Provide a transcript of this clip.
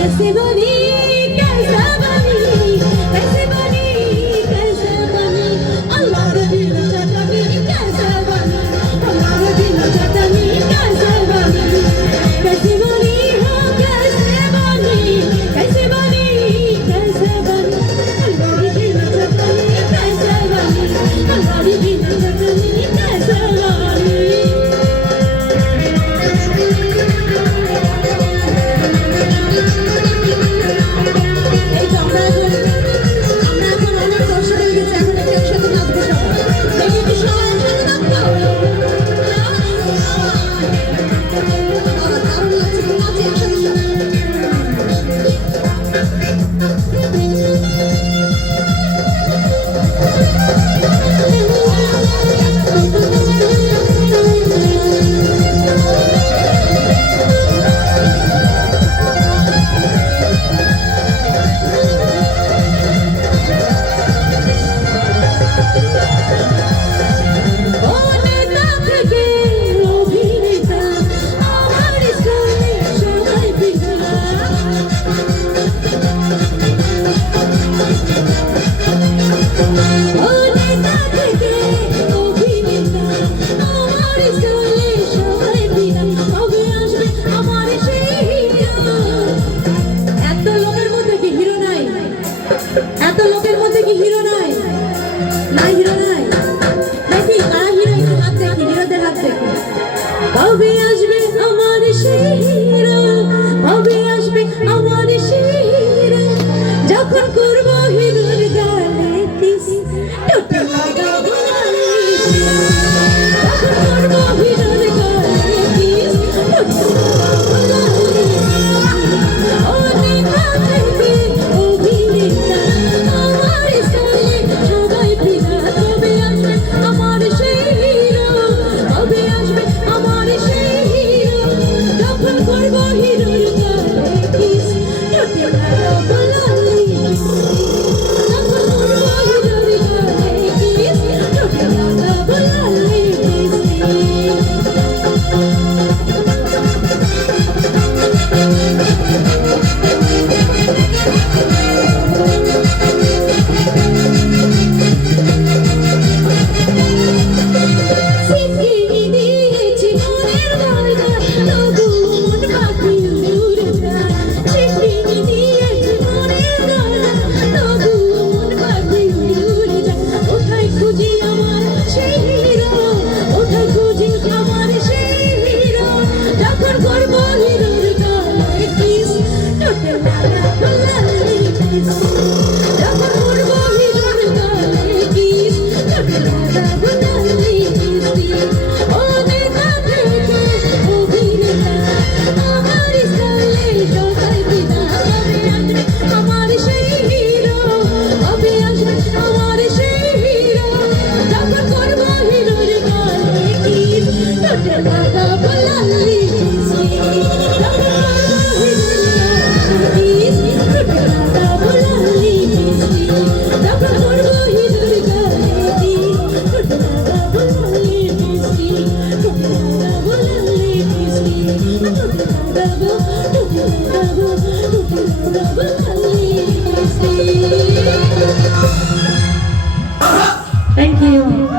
कैसे बनी कैसे बनी कैसे बनी कैसे बनी अल्लाह रे दिल चटनी कैसे बनी अल्लाह रे दिल चटनी कैसे बनी कैसे बनी हो कैसे बनी कैसे बनी कैसे बनी अल्लाह रे दिल चटनी कैसे बनी अल्लाह रे दिल चटनी कैसे बनी এত লোকের মধ্যে কি হিরো নাই নাই হিরো নাই দেখি কারা হিরো একটু হাত দেখি হিরোদের হাত দেখি কবে আসবে আমার সেই হিরো কবে আসবে আমার সেই হিরো যখন করব হিরোর গালে কিস টুটে লাগাবো যখন করব হিরোর গালে কিস টুটে লাগাবো Thank you.